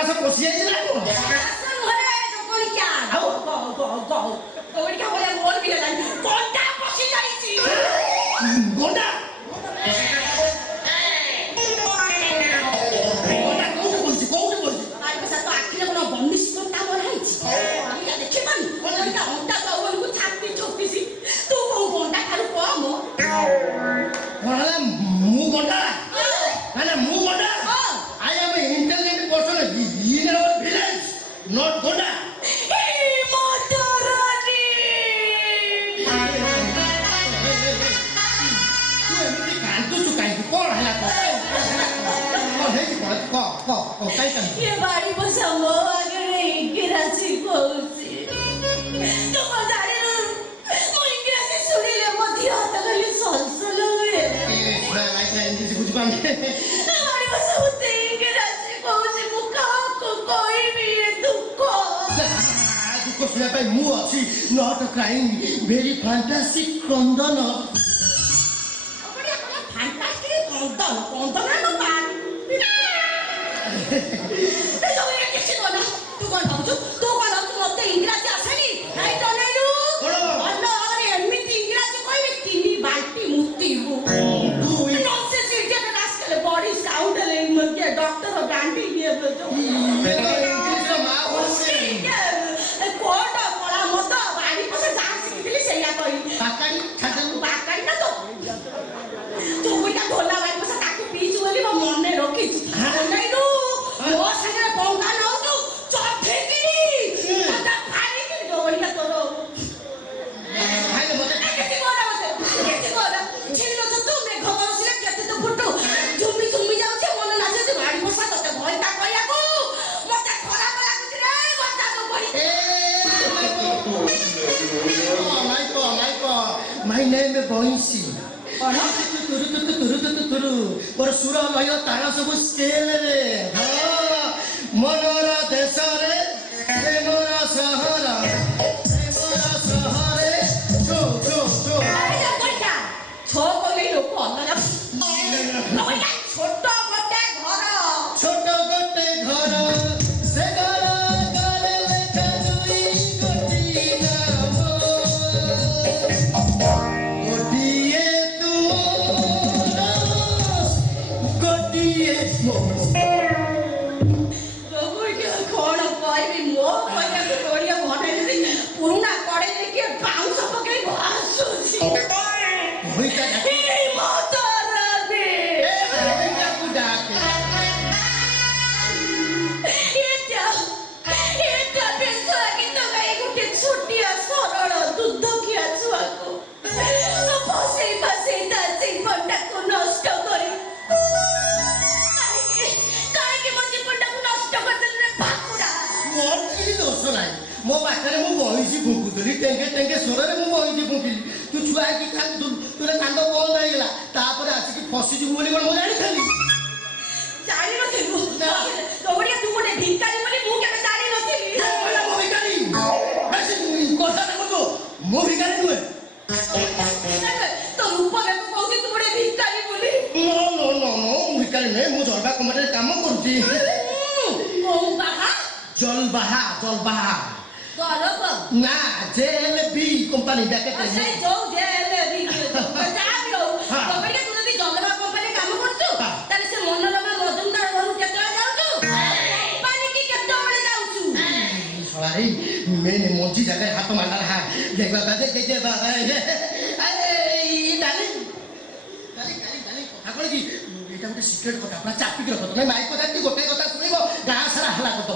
Potash ପଶି ଯାଇଛି ନା କଣ? ଘରେ କଣିକା ଆଉ କଣିକା ଭଳିଆ ମୋର ବି ହେଲାଣି କଣ୍ଟା ପଶି ଯାଇଛି ଗଣ୍ଡା not Gonda. ये बाड़ी पर समो आगे इंगिराजी कोची तुम जाने ना मो इंगिराजी सुनी ले मो दिया तो खाली सलसल हुए बाड़ी पर समोते इंगिराजी कोची मुका को कोई भी दुख दुख सुना पाई मु अछि not crying very fantastic क्रंदन अपने फैंटास्टिक क्रंदन ना बात तू कौन भावଛୁ तू कौन तू मते इंग्लिश आसेनी नाइ तो नाइ लु अल्लाह अरे एमिति इंग्लिश कहबे तीनी बाल्टी मुतीबू nonsense idiot rascal body sound ले मके डॉक्टर गांडी लिए तो इंग्लिश मा बोलसे कोट पळा मत बाडी पसे डांस सिखिली सेया कहि बाकाडी छाडू बाकाडी ना तो तू बिटा ढोला बाई पसे ताकू पीस बोली म मने रखिछ नाइ लु ओ संगे पंगा न तू चठेकी मता फाड़ी के डोरिया तोरो हाय मते केति गोरा छिलो तो तू मे खबर सिले केति तो फुटू तुमी जाउछे मन नाचे जे भाड़ी बसा तते भयता कया को मते खराब लागुछ रे बता तो पड़ी my name is Boinsi तुरु पर सुर लय तार सब स्केल रे मनोर देश रे प्रेमर सहर छो अरे कोइका छो कोले लोक अनला नया छोट गोटे घर से घर गले लेखा दुई गोटी नाम गोटिए गोटिए कौन कहबी मो कहया के तोड़िया भने दे पुरुना कड़े के बाउंस पके घासुची होइता ए मातारा दे होइता कुडाके एटा बेसरा की तो गाय गुटे छोटिया सरल दूध खिया छुआ को फसे ता जीवनटा को नष्ट करी काहे के मो जीवनटा को नष्ट कर देले बाकुड़ा मोर की दोष नाही मो पाखरे मु बहिसी फुंकुतली टेंगे सोरे मु बहिसी फुंकिली तू छुआ की कान तोरे कांद बंद होइला तापर आसी की फसी जिवु बोली कोन मो जानि खाली जानि नथिलु तोड़िया तू गोटे भिकारी बोली मु केबे जानि नथिली बोला मो भिकारी बेसी कोठा न मो मो भिकारी नुए तो रूप देखो कहू तू गोटे भिकारी बोली नो भिकारी नै मु जलबा कमरे काम करती ओ बाहा जलबाहा गरब ना जेएलबी कंपनी बैके अच्छा जो जेएलबी जाबी हो तबे तू जदी जलबा कंपनी काम करछु ताले से मनोरमा मजुमदार घरु केतळे जाउछु कंपनी की केतळे जाउछु सवारी मैंने मोची जगह हाथ मारना है देखा बाजे अरे डाली ठाकुर जी एटा गोटे सिक्रेट कथा पूरा चापी रखत नै माइक कथा गोटे कथा सुनिबो गाँ सारा हल्ला करतो